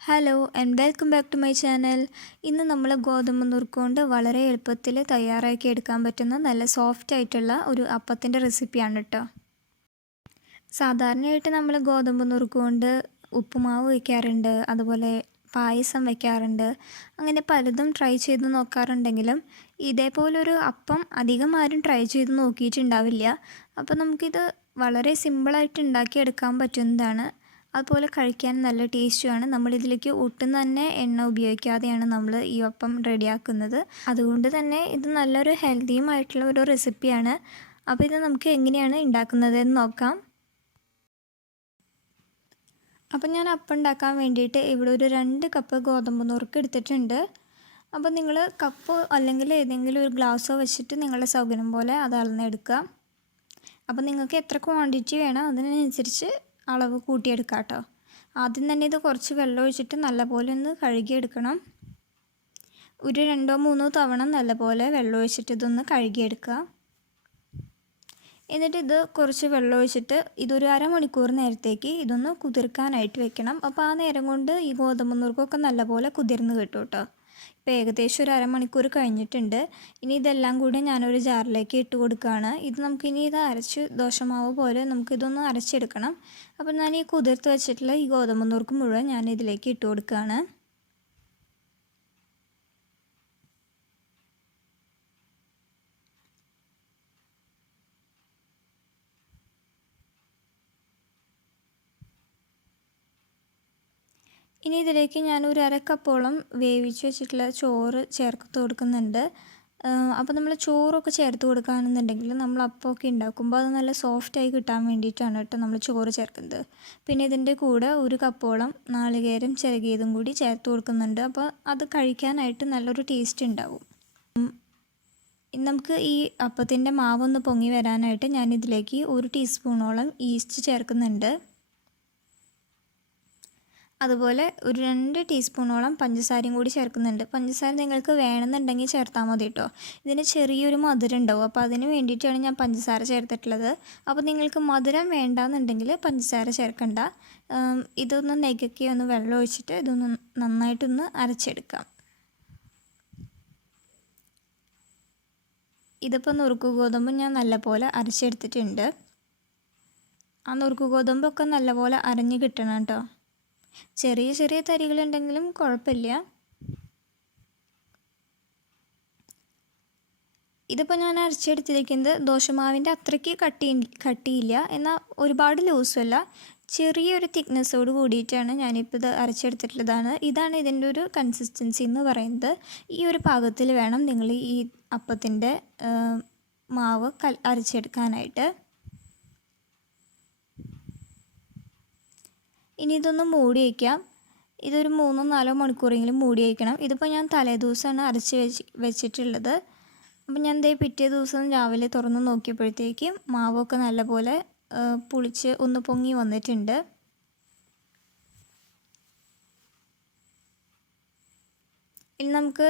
Hello and welcome back to my channel. ഇന്ന് നമ്മൾ ഗോതമ്പ് നുറുക്കുകൊണ്ട് വളരെ എളുപ്പത്തിൽ തയ്യാറാക്കി എടുക്കാൻ പറ്റുന്ന നല്ല സോഫ്റ്റ് ആയിട്ടുള്ള ഒരു അപ്പത്തിൻ്റെ റെസിപ്പിയാണ് കേട്ടോ. സാധാരണയായിട്ട് നമ്മൾ ഗോതമ്പ് നുറുക്കുകൊണ്ട് ഉപ്പുമാവ് വയ്ക്കാറുണ്ട്, അതുപോലെ പായസം വയ്ക്കാറുണ്ട്, അങ്ങനെ പലതും ട്രൈ ചെയ്ത് നോക്കാറുണ്ടെങ്കിലും ഇതേപോലൊരു അപ്പം അധികം ആരും ട്രൈ ചെയ്ത് നോക്കിയിട്ടുണ്ടാവില്ല. അപ്പോൾ നമുക്കിത് വളരെ സിമ്പിളായിട്ട് ഉണ്ടാക്കിയെടുക്കാൻ പറ്റുന്നതാണ്. അതുപോലെ കഴിക്കാൻ നല്ല ടേസ്റ്റുമാണ്. നമ്മളിതിലേക്ക് ഒട്ടും തന്നെ എണ്ണ ഉപയോഗിക്കാതെയാണ് നമ്മൾ ഈ അപ്പം റെഡിയാക്കുന്നത്. അതുകൊണ്ട് തന്നെ ഇത് നല്ലൊരു ഹെൽത്തിയുമായിട്ടുള്ള ഒരു റെസിപ്പിയാണ്. അപ്പോൾ ഇത് നമുക്ക് എങ്ങനെയാണ് ഉണ്ടാക്കുന്നതെന്ന് നോക്കാം. അപ്പം ഞാൻ അപ്പം ഉണ്ടാക്കാൻ വേണ്ടിയിട്ട് ഇവിടെ ഒരു 2 കപ്പ് ഗോതമ്പ് നുറുക്ക് എടുത്തിട്ടുണ്ട്. അപ്പോൾ നിങ്ങൾ കപ്പ് അല്ലെങ്കിൽ ഏതെങ്കിലും ഒരു ഗ്ലാസ്സോ വെച്ചിട്ട് നിങ്ങളുടെ സൗകര്യം പോലെ അത് അളന്നെടുക്കുക. അപ്പോൾ നിങ്ങൾക്ക് എത്ര ക്വാണ്ടിറ്റി വേണം അതിനനുസരിച്ച് അളവ് കൂട്ടിയെടുക്കാം കേട്ടോ. ആദ്യം തന്നെ ഇത് കുറച്ച് വെള്ളം ഒഴിച്ചിട്ട് നല്ലപോലെ ഒന്ന് കഴുകിയെടുക്കണം. ഒരു 2-3 തവണ നല്ലപോലെ വെള്ളം ഒഴിച്ചിട്ട് ഇതൊന്ന് കഴുകിയെടുക്കുക. എന്നിട്ട് ഇത് കുറച്ച് വെള്ളം ഒഴിച്ചിട്ട് ഇതൊരു അരമണിക്കൂർ നേരത്തേക്ക് ഇതൊന്ന് കുതിർക്കാനായിട്ട് വെക്കണം. അപ്പോൾ ആ നേരം കൊണ്ട് ഈ ഗോതമ്പ് നുറുക്കൊക്കെ നല്ലപോലെ കുതിർന്ന് കിട്ടും കേട്ടോ. ഇപ്പോൾ ഏകദേശം ഒരു അരമണിക്കൂർ കഴിഞ്ഞിട്ടുണ്ട്. ഇനി ഇതെല്ലാം കൂടി ഞാനൊരു ജാറിലേക്ക് ഇട്ട് കൊടുക്കുകയാണ്. ഇത് നമുക്കിനി ഇത് അരച്ച് ദോശമാവ് പോലെ നമുക്കിതൊന്ന് അരച്ചെടുക്കണം. അപ്പോൾ ഞാൻ ഈ കുതിർത്ത് വെച്ചിട്ടുള്ള ഈ ഗോതമ്പ് നുറുക്ക് മുഴുവൻ ഞാൻ ഇതിലേക്ക് ഇട്ട് കൊടുക്കുകയാണ്. ഇനി ഇതിലേക്ക് ഞാൻ ഒരു 1/2 കപ്പോളം വേവിച്ച് വെച്ചിട്ടുള്ള ചോറ് ചേർത്ത് കൊടുക്കുന്നുണ്ട്. അപ്പോൾ നമ്മൾ ചോറൊക്കെ ചേർത്ത് കൊടുക്കുകയാണെന്നുണ്ടെങ്കിൽ നമ്മൾ അപ്പമൊക്കെ ഉണ്ടാക്കുമ്പോൾ അത് നല്ല സോഫ്റ്റായി കിട്ടാൻ വേണ്ടിയിട്ടാണ് കേട്ടോ നമ്മൾ ചോറ് ചേർക്കുന്നത്. പിന്നെ ഇതിൻ്റെ കൂടെ 1 കപ്പോളം നാളികേരം ചിരകിയതും കൂടി ചേർത്ത് കൊടുക്കുന്നുണ്ട്. അപ്പോൾ അത് കഴിക്കാനായിട്ട് നല്ലൊരു ടേസ്റ്റ് ഉണ്ടാവും. നമുക്ക് ഈ അപ്പത്തിൻ്റെ മാവൊന്ന് പൊങ്ങി വരാനായിട്ട് ഞാനിതിലേക്ക് 1 ടീസ്പൂണോളം ഈസ്റ്റ് ചേർക്കുന്നുണ്ട്. അതുപോലെ ഒരു 2 ടീസ്പൂണോളം പഞ്ചസാരയും കൂടി ചേർക്കുന്നുണ്ട്. പഞ്ചസാര നിങ്ങൾക്ക് വേണമെന്നുണ്ടെങ്കിൽ ചേർത്താൽ മതി കേട്ടോ. ഇതിന് ചെറിയൊരു മധുരം ഉണ്ടാവും, അപ്പോൾ അതിന് വേണ്ടിയിട്ടാണ് ഞാൻ പഞ്ചസാര ചേർത്തിട്ടുള്ളത്. അപ്പോൾ നിങ്ങൾക്ക് മധുരം വേണ്ടാന്നുണ്ടെങ്കിൽ പഞ്ചസാര ചേർക്കണ്ട. ഇതൊന്ന് നെകക്കി ഒന്ന് വെള്ളം ഒഴിച്ചിട്ട് ഇതൊന്ന് നന്നായിട്ടൊന്ന് അരച്ചെടുക്കാം. ഇതിപ്പോൾ നുറുക്ക് ഗോതമ്പ് ഞാൻ നല്ലപോലെ അരച്ചെടുത്തിട്ടുണ്ട്. ആ നുറുക്ക് ഗോതമ്പൊക്കെ നല്ലപോലെ അരഞ്ഞ് കിട്ടണം കേട്ടോ. ചെറിയ ചെറിയ തരികളുണ്ടെങ്കിലും കുഴപ്പമില്ല. ഇതിപ്പോൾ ഞാൻ അരച്ചെടുത്തിരിക്കുന്നത് ദോശമാവിൻ്റെ അത്രയ്ക്ക് കട്ടിയില്ല, എന്നാൽ ഒരുപാട് ലൂസുമല്ല, ചെറിയൊരു തിക്നെസ്സോട് കൂടിയിട്ടാണ് ഞാനിപ്പോൾ ഇത് അരച്ചെടുത്തിട്ടുള്ളതാണ്. ഇതാണ് ഇതിൻ്റെ ഒരു കൺസിസ്റ്റൻസി എന്ന് പറയുന്നത്. ഈ ഒരു പാകത്തിൽ വേണം നിങ്ങൾ ഈ അപ്പത്തിൻ്റെ മാവ് അരച്ചെടുക്കാനായിട്ട്. ഇനി ഇതൊന്ന് മൂടി വയ്ക്കാം. ഇതൊരു 3-4 മണിക്കൂറെങ്കിലും മൂടി വയ്ക്കണം. ഇതിപ്പോൾ ഞാൻ തലേദിവസമാണ് അരച്ച് വെച്ചിട്ടുള്ളത്. അപ്പോൾ ഞാൻ പിറ്റേ ദിവസം രാവിലെ തുറന്ന് നോക്കിയപ്പോഴത്തേക്കും മാവൊക്കെ നല്ലപോലെ പുളിച്ച് ഒന്ന് പൊങ്ങി വന്നിട്ടുണ്ട്. ഇനി നമുക്ക്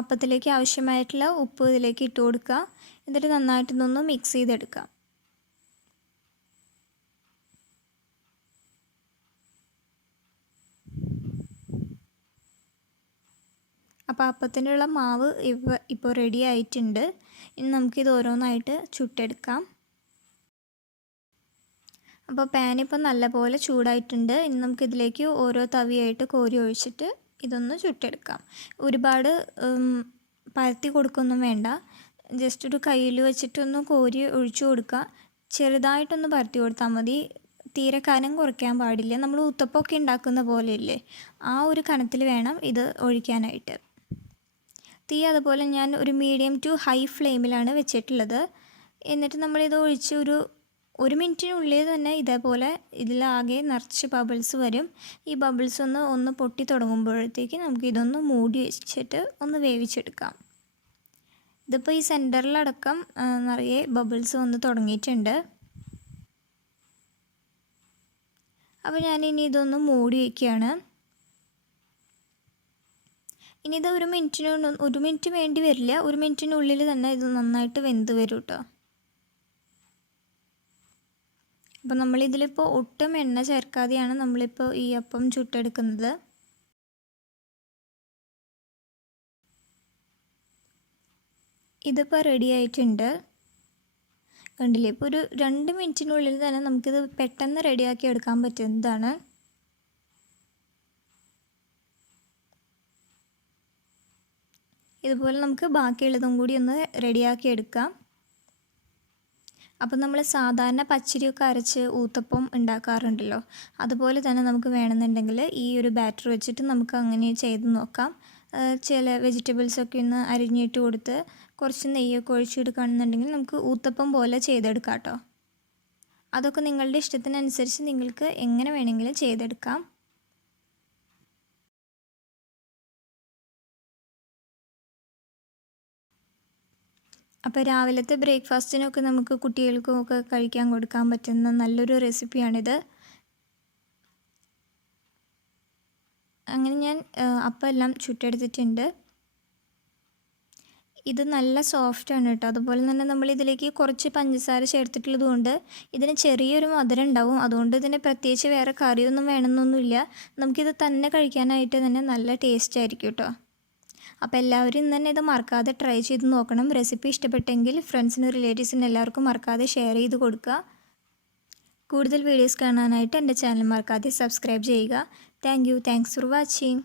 അപ്പത്തിലേക്ക് ആവശ്യമായിട്ടുള്ള ഉപ്പ് ഇതിലേക്ക് ഇട്ട് കൊടുക്കുക. എന്നിട്ട് നന്നായിട്ടൊന്ന് മിക്സ് ചെയ്തെടുക്കാം. അപ്പോൾ അപ്പത്തിനുള്ള മാവ് ഇപ്പോൾ റെഡി ആയിട്ടുണ്ട്. ഇനി നമുക്കിത് ഓരോന്നായിട്ട് ചുട്ടെടുക്കാം. അപ്പോൾ പാൻ ഇപ്പോൾ നല്ലപോലെ ചൂടായിട്ടുണ്ട്. ഇനി നമുക്കിതിലേക്ക് ഓരോ തവിയായിട്ട് കോരി ഒഴിച്ചിട്ട് ഇതൊന്ന് ചുട്ടെടുക്കാം. ഒരുപാട് പരത്തി കൊടുക്കൊന്നും വേണ്ട, ജസ്റ്റ് ഒരു കയ്യിൽ വെച്ചിട്ടൊന്ന് കോരി ഒഴിച്ചു കൊടുക്കുക. ചെറുതായിട്ടൊന്ന് പരത്തി കൊടുത്താൽ മതി. തീരെ കനം കുറയ്ക്കാൻ പാടില്ല. നമ്മൾ ഊത്തപ്പമൊക്കെ ഉണ്ടാക്കുന്ന പോലെയില്ലേ, ആ ഒരു കനത്തിൽ വേണം ഇത് ഒഴിക്കാനായിട്ട്. തീ അതുപോലെ ഞാൻ ഒരു മീഡിയം ടു ഹൈ ഫ്ലെയിമിലാണ് വെച്ചിട്ടുള്ളത്. എന്നിട്ട് നമ്മളിത് ഒഴിച്ച് ഒരു മിനിറ്റിനുള്ളിൽ തന്നെ ഇതേപോലെ ഇതിലാകെ നിറച്ച് ബബിൾസ് വരും. ഈ ബബിൾസ് ഒന്ന് പൊട്ടി തുടങ്ങുമ്പോഴത്തേക്ക് നമുക്കിതൊന്ന് മൂടി വെച്ചിട്ട് ഒന്ന് വേവിച്ചെടുക്കാം. ഇതിപ്പോൾ ഈ സെൻറ്ററിലടക്കം നിറയെ ബബിൾസ് വന്ന് തുടങ്ങിയിട്ടുണ്ട്. അപ്പോൾ ഞാനിനി ഇതൊന്ന് മൂടി വയ്ക്കുകയാണ്. ഇനി ഇത് ഒരു മിനിറ്റ് വേണ്ടി വരില്ല, 1 മിനിറ്റിനുള്ളിൽ തന്നെ ഇത് നന്നായിട്ട് വെന്ത് വരും കേട്ടോ. അപ്പോൾ നമ്മളിതിലിപ്പോൾ ഒട്ടും എണ്ണ ചേർക്കാതെയാണ് നമ്മളിപ്പോൾ ഈ അപ്പം ചുട്ടെടുക്കുന്നത്. ഇതിപ്പോൾ റെഡി ആയിട്ടുണ്ട്. കണ്ടില്ലേ, ഇപ്പോൾ ഒരു 2 മിനിറ്റിനുള്ളിൽ തന്നെ നമുക്കിത് പെട്ടെന്ന് റെഡിയാക്കി എടുക്കാൻ പറ്റുന്നതാണ്. ഇതുപോലെ നമുക്ക് ബാക്കിയുള്ളതും കൂടി ഒന്ന് റെഡിയാക്കി എടുക്കാം. അപ്പം നമ്മൾ സാധാരണ പച്ചരിയൊക്കെ അരച്ച് ഊത്തപ്പം ഉണ്ടാക്കാറുണ്ടല്ലോ, അതുപോലെ തന്നെ നമുക്ക് വേണമെന്നുണ്ടെങ്കിൽ ഈ ഒരു ബാറ്റർ വെച്ചിട്ട് നമുക്ക് അങ്ങനെ ചെയ്ത് നോക്കാം. ചില വെജിറ്റബിൾസൊക്കെ ഒന്ന് അരിഞ്ഞിട്ട് കൊടുത്ത് കുറച്ച് നെയ്യൊക്കെ ഒഴിച്ചെടുക്കുകയാണെന്നുണ്ടെങ്കിൽ നമുക്ക് ഊത്തപ്പം പോലെ ചെയ്തെടുക്കാം കേട്ടോ. അതൊക്കെ നിങ്ങളുടെ ഇഷ്ടത്തിനനുസരിച്ച് നിങ്ങൾക്ക് എങ്ങനെ വേണമെങ്കിലും ചെയ്തെടുക്കാം. അപ്പോൾ രാവിലത്തെ ബ്രേക്ക്ഫാസ്റ്റിനൊക്കെ നമുക്ക് കുട്ടികൾക്കൊക്കെ കഴിക്കാൻ കൊടുക്കാൻ പറ്റുന്ന നല്ലൊരു റെസിപ്പിയാണിത്. അങ്ങനെ ഞാൻ അപ്പം എല്ലാം ചുട്ടെടുത്തിട്ടുണ്ട്. ഇത് നല്ല സോഫ്റ്റാണ് കേട്ടോ. അതുപോലെ തന്നെ നമ്മൾ ഇതിലേക്ക് കുറച്ച് പഞ്ചസാര ചേർത്തിട്ടുള്ളത് കൊണ്ട് ഇതിന് ചെറിയൊരു മധുരം ഉണ്ടാവും. അതുകൊണ്ട് ഇതിന് പ്രത്യേകിച്ച് വേറെ കറിയൊന്നും വേണമെന്നൊന്നുമില്ല. നമുക്കിത് തന്നെ കഴിക്കാനായിട്ട് തന്നെ നല്ല ടേസ്റ്റ് ആയിരിക്കും കേട്ടോ. അപ്പോൾ എല്ലാവരും ഇന്ന് തന്നെ ഇത് മറക്കാതെ ട്രൈ ചെയ്ത് നോക്കണം. റെസിപ്പി ഇഷ്ടപ്പെട്ടെങ്കിൽ ഫ്രണ്ട്സിനും റിലേറ്റീവ്സിനും എല്ലാവർക്കും മറക്കാതെ ഷെയർ ചെയ്ത് കൊടുക്കുക. കൂടുതൽ വീഡിയോസ് കാണാനായിട്ട് എൻ്റെ ചാനൽ മറക്കാതെ സബ്സ്ക്രൈബ് ചെയ്യുക. Thanks for watching.